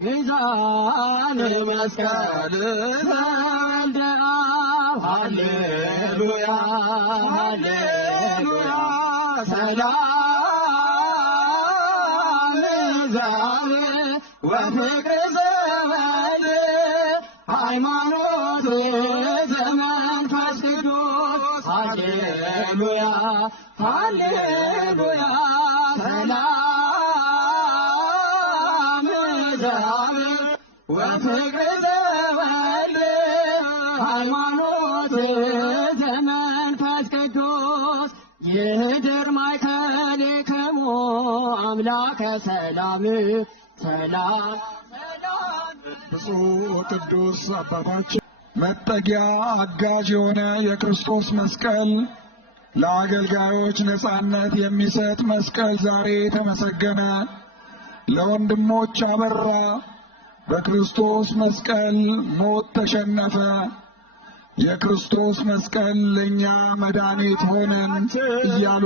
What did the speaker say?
ሚዛን መስቀል ዘወልደ አብ ሃሌሉያ ሃሌሉያ ሰላም ዛሬ ወፍቅር ዘወልደ ሃይማኖት ዘመንፈስ ቅዱስ ሃሌሉያ ሃሌሉያ ሰላም ዛሬ ወፍቅር ዘወልደ ሃይማኖት ዘመንፈስ ቅዱስ ይህድር ማእከሌክሙ አምላከ ሰላም ሰላም ብፁዕ ቅዱስ አባታችን መጠጊያ አጋዥ የሆነ የክርስቶስ መስቀል ለአገልጋዮች ነጻነት የሚሰጥ መስቀል ዛሬ ተመሰገነ፣ ለወንድሞች አበራ። በክርስቶስ መስቀል ሞት ተሸነፈ። የክርስቶስ መስቀል ለእኛ መድኃኒት ሆነን እያሉ